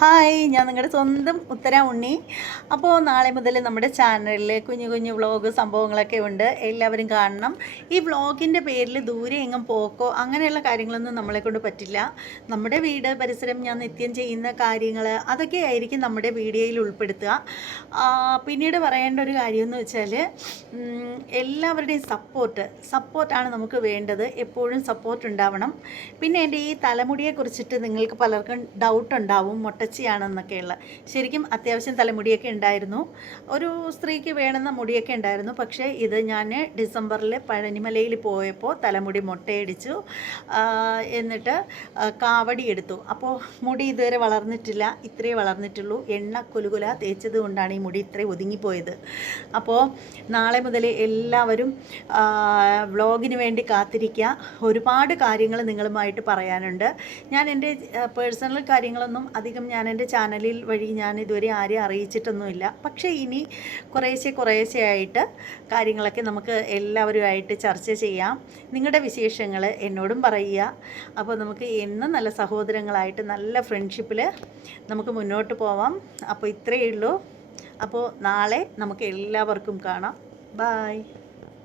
Hi, ഞാൻ നിങ്ങളുടെ സ്വന്തം ഉത്തര ഉണ്ണി. അപ്പോൾ നാളെ മുതൽ നമ്മുടെ ചാനലിൽ കുഞ്ഞു കുഞ്ഞു വ്ളോഗ് സംഭവങ്ങളൊക്കെ ഉണ്ട്, എല്ലാവരും കാണണം. ഈ വ്ളോഗിൻ്റെ പേരിൽ ദൂരെ എങ്ങും പോക്കോ അങ്ങനെയുള്ള കാര്യങ്ങളൊന്നും നമ്മളെക്കൊണ്ട് പറ്റില്ല. നമ്മുടെ വീട് പരിസരം, ഞാൻ നിത്യം ചെയ്യുന്ന കാര്യങ്ങൾ, അതൊക്കെ ആയിരിക്കും നമ്മുടെ വീഡിയോയിൽ ഉൾപ്പെടുത്തുക. പിന്നീട് പറയേണ്ട ഒരു കാര്യമെന്ന് വെച്ചാൽ എല്ലാവരുടെയും സപ്പോർട്ടാണ് നമുക്ക് വേണ്ടത്. എപ്പോഴും സപ്പോർട്ട് ഉണ്ടാവണം. പിന്നെ എൻ്റെ ഈ തലമുടിയെക്കുറിച്ചിട്ട് നിങ്ങൾക്ക് പലർക്കും ഡൗട്ട് ഉണ്ടാവും, മുട്ടച്ചിയാണെന്നൊക്കെയുള്ള. ശരിക്കും അത്യാവശ്യം തലമുടിയൊക്കെ ഉണ്ടായിരുന്നു, ഒരു സ്ത്രീക്ക് വേണമെന്ന മുടിയൊക്കെ ഉണ്ടായിരുന്നു. പക്ഷേ ഇത് ഞാൻ ഡിസംബറിൽ പഴനിമലയിൽ പോയപ്പോൾ തലമുടി മുട്ടയടിച്ചു, എന്നിട്ട് കാവടി എടുത്തു. അപ്പോൾ മുടി ഇതുവരെ വളർന്നിട്ടില്ല, ഇത്രയേ വളർന്നിട്ടുള്ളൂ. എണ്ണ കുലുകുല തേച്ചത് കൊണ്ടാണ് ഈ മുടി ഇത്രയും ഒതുങ്ങിപ്പോയത്. അപ്പോൾ നാളെ മുതൽ എല്ലാവരും വ്ളോഗിന് വേണ്ടി കാത്തിരിക്കുക. ഒരുപാട് കാര്യങ്ങൾ നിങ്ങളുമായിട്ട് പറയാനുണ്ട്. ഞാൻ എൻ്റെ പേഴ്സണൽ കാര്യങ്ങളൊന്നും അധികം ഞാൻ എൻ്റെ ചാനലിൽ വഴി ഞാൻ ഇതുവരെ ആരെയും അറിയിച്ചിട്ടൊന്നുമില്ല. പക്ഷേ ഇനി കുറേശ്ശെ ആയിട്ട് കാര്യങ്ങളൊക്കെ നമുക്ക് എല്ലാവരുമായിട്ട് ചർച്ച ചെയ്യാം. നിങ്ങളുടെ വിശേഷങ്ങൾ എന്നോടും പറയുക. അപ്പോൾ നമുക്ക് എന്നും നല്ല സഹോദരങ്ങളായിട്ട് നല്ല ഫ്രണ്ട്ഷിപ്പിൽ നമുക്ക് മുന്നോട്ട് പോവാം. അപ്പോൾ ഇത്രയേ ഉള്ളൂ. അപ്പോൾ നാളെ നമുക്ക് എല്ലാവർക്കും കാണാം. ബായ്.